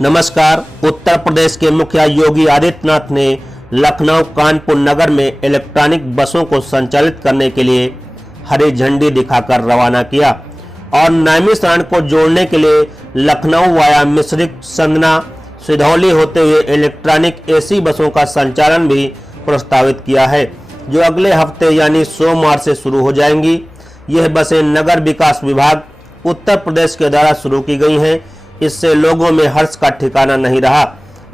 नमस्कार। उत्तर प्रदेश के मुखिया योगी आदित्यनाथ ने लखनऊ कानपुर नगर में इलेक्ट्रॉनिक बसों को संचालित करने के लिए हरी झंडी दिखाकर रवाना किया और नैमिषारण्य को जोड़ने के लिए लखनऊ वाया मिश्रिख संदना सिधौली होते हुए इलेक्ट्रॉनिक एसी बसों का संचालन भी प्रस्तावित किया है, जो अगले हफ्ते यानी सोमवार से शुरू हो जाएंगी। यह बसें नगर विकास विभाग उत्तर प्रदेश के द्वारा शुरू की गई हैं। इससे लोगों में हर्ष का ठिकाना नहीं रहा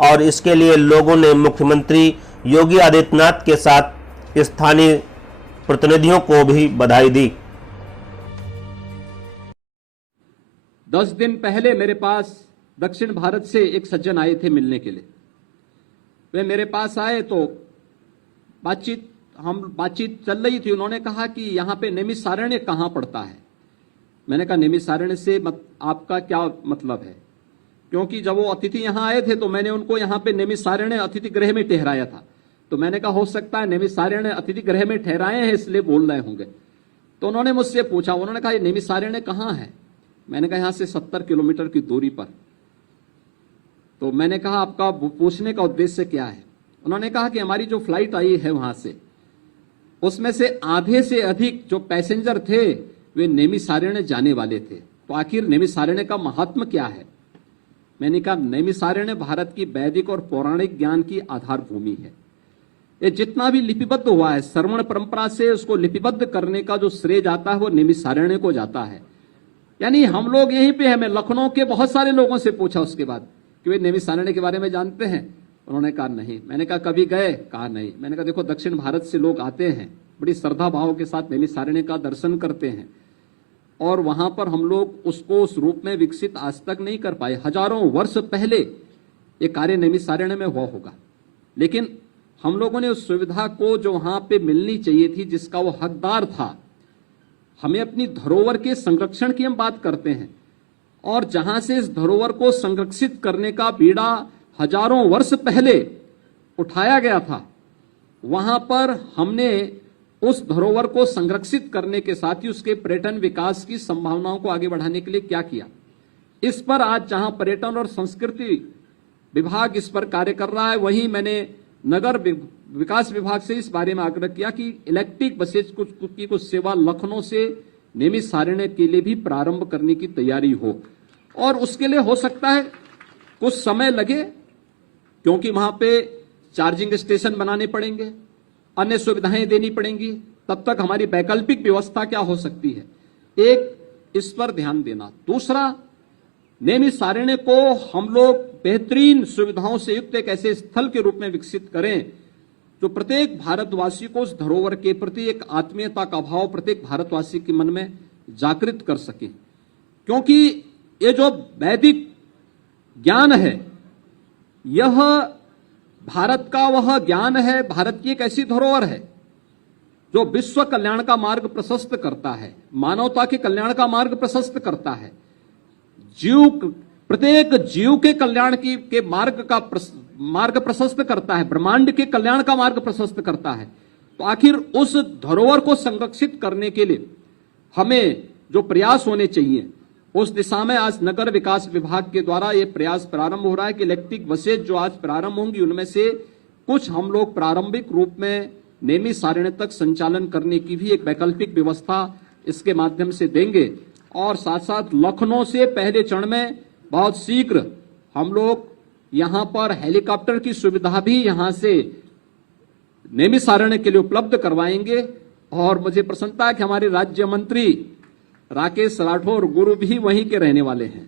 और इसके लिए लोगों ने मुख्यमंत्री योगी आदित्यनाथ के साथ स्थानीय प्रतिनिधियों को भी बधाई दी। 10 दिन पहले मेरे पास दक्षिण भारत से एक सज्जन आए थे मिलने के लिए। वे मेरे पास आए तो बातचीत चल रही थी। उन्होंने कहा कि यहाँ पे नैमिषारण्य कहाँ पड़ता है। मैंने कहा नैमिषारण्य से आपका क्या मतलब है, क्योंकि जब वो अतिथि यहाँ आए थे तो मैंने उनको यहाँ पे नैमिषारण्य अतिथि गृह में ठहराया था। तो मैंने कहा हो सकता है नैमिषारण्य अतिथि गृह में ठहराए हैं इसलिए बोल रहे होंगे। तो उन्होंने मुझसे पूछा, उन्होंने कहा ये नैमिषारण्य कहाँ है। मैंने कहा यहाँ से 70 किलोमीटर की दूरी पर। तो मैंने कहा आपका पूछने का उद्देश्य क्या है। उन्होंने कहा कि हमारी जो फ्लाइट आई है वहां से, उसमें से आधे से अधिक जो पैसेंजर थे वे नैमिषारण्य जाने वाले थे। तो आखिर नैमिषारण्य का महात्म क्या है। मैंने कहा नैमिषारण्य भारत की वैदिक और पौराणिक ज्ञान की आधार भूमि है। ये जितना भी लिपिबद्ध हुआ है श्रवण परंपरा से उसको लिपिबद्ध करने का जो श्रेय जाता है वो नैमिषारण्य को जाता है। यानी हम लोग यहीं पे हैं। मैं लखनऊ के बहुत सारे लोगों से पूछा उसके बाद कि वे नैमिषारण्य के बारे में जानते हैं। उन्होंने कहा नहीं। मैंने कहा कभी गए, कहा नहीं। मैंने कहा देखो दक्षिण भारत से लोग आते हैं, बड़ी श्रद्धा भाव के साथ नैमिषारण्य का दर्शन करते हैं और वहां पर हम लोग उसको उस रूप में विकसित आज तक नहीं कर पाए। हजारों वर्ष पहले ये कार्य नैमिषारण्य में हुआ होगा, लेकिन हम लोगों ने उस सुविधा को जो वहां पे मिलनी चाहिए थी, जिसका वो हकदार था, हमें अपनी धरोहर के संरक्षण की हम बात करते हैं और जहां से इस धरोहर को संरक्षित करने का बीड़ा हजारों वर्ष पहले उठाया गया था, वहां पर हमने उस धरोहर को संरक्षित करने के साथ ही उसके पर्यटन विकास की संभावनाओं को आगे बढ़ाने के लिए क्या किया। इस पर आज जहां पर्यटन और संस्कृति विभाग इस पर कार्य कर रहा है, वहीं मैंने नगर विकास विभाग से इस बारे में आग्रह किया कि इलेक्ट्रिक बसेज की कुछ सेवा लखनऊ से नैमिषारण्य के लिए भी प्रारंभ करने की तैयारी हो। और उसके लिए हो सकता है कुछ समय लगे, क्योंकि वहां पे चार्जिंग स्टेशन बनाने पड़ेंगे, अन्य सुविधाएं देनी पड़ेंगी। तब तक हमारी वैकल्पिक व्यवस्था क्या हो सकती है, एक इस पर ध्यान देना। दूसरा, नैमिषारण्य को हम लोग बेहतरीन सुविधाओं से युक्त एक ऐसे स्थल के रूप में विकसित करें जो प्रत्येक भारतवासी को उस धरोहर के प्रति एक आत्मीयता का भाव प्रत्येक भारतवासी के मन में जागृत कर सके। क्योंकि ये जो वैदिक ज्ञान है, यह भारत का वह ज्ञान है, भारत की एक ऐसी धरोहर है जो विश्व कल्याण का मार्ग प्रशस्त करता है, मानवता के कल्याण का मार्ग प्रशस्त करता है, प्रत्येक जीव के कल्याण के मार्ग प्रशस्त करता है, ब्रह्मांड के कल्याण का मार्ग प्रशस्त करता है। तो आखिर उस धरोहर को संरक्षित करने के लिए हमें जो प्रयास होने चाहिए, उस दिशा में आज नगर विकास विभाग के द्वारा यह प्रयास प्रारंभ हो रहा है कि इलेक्ट्रिक बसेज जो आज प्रारंभ होंगी उनमें से कुछ हम लोग प्रारंभिक रूप में नैमिषारण्य तक संचालन करने की भी एक वैकल्पिक व्यवस्था इसके माध्यम से देंगे। और साथ साथ लखनऊ से पहले चरण में बहुत शीघ्र हम लोग यहां पर हेलीकॉप्टर की सुविधा भी यहां से नैमिषारण्य के लिए उपलब्ध करवाएंगे। और मुझे प्रसन्नता है कि हमारे राज्य मंत्री राकेश राठौर गुरु भी वहीं के रहने वाले हैं।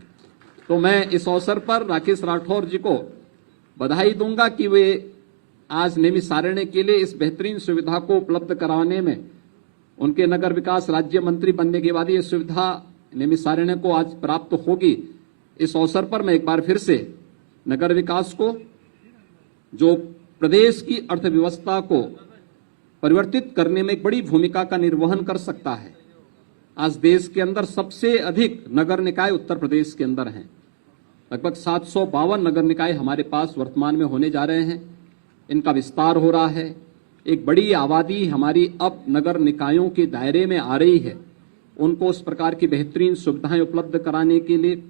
तो मैं इस अवसर पर राकेश राठौर जी को बधाई दूंगा कि वे आज नैमिषारण्य के लिए इस बेहतरीन सुविधा को उपलब्ध कराने में, उनके नगर विकास राज्य मंत्री बनने के बाद ये सुविधा नैमिषारण्य को आज प्राप्त होगी। इस अवसर पर मैं एक बार फिर से नगर विकास को, जो प्रदेश की अर्थव्यवस्था को परिवर्तित करने में एक बड़ी भूमिका का निर्वहन कर सकता है। आज देश के अंदर सबसे अधिक नगर निकाय उत्तर प्रदेश के अंदर हैं। लगभग 752 नगर निकाय हमारे पास वर्तमान में होने जा रहे हैं। इनका विस्तार हो रहा है। एक बड़ी आबादी हमारी अब नगर निकायों के दायरे में आ रही है। उनको उस प्रकार की बेहतरीन सुविधाएं उपलब्ध कराने के लिए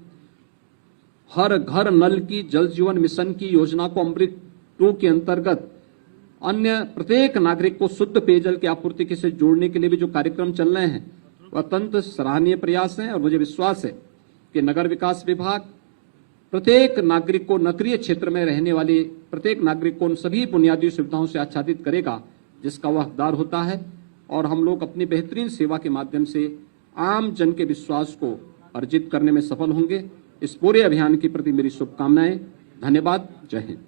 हर घर नल की जल जीवन मिशन की योजना को अमृत 2 के अंतर्गत अन्य प्रत्येक नागरिक को शुद्ध पेयजल की आपूर्ति से जोड़ने के लिए भी जो कार्यक्रम चल रहे हैं वह अत्यंत सराहनीय प्रयास है। और मुझे विश्वास है कि नगर विकास विभाग प्रत्येक नागरिक को, नगरीय क्षेत्र में रहने वाले प्रत्येक नागरिक को उन सभी बुनियादी सुविधाओं से आच्छादित करेगा जिसका वह हकदार होता है। और हम लोग अपनी बेहतरीन सेवा के माध्यम से आम जन के विश्वास को अर्जित करने में सफल होंगे। इस पूरे अभियान के प्रति मेरी शुभकामनाएं। धन्यवाद। जय हिंद।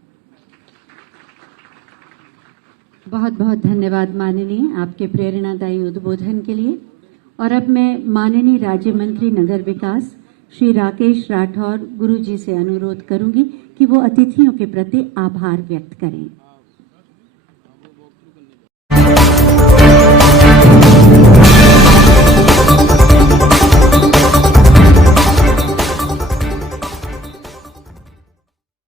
बहुत बहुत धन्यवाद माननीय, आपके प्रेरणादायी उद्बोधन के लिए। और अब मैं माननीय राज्य मंत्री नगर विकास श्री राकेश राठौर गुरुजी से अनुरोध करूंगी कि वो अतिथियों के प्रति आभार व्यक्त करें।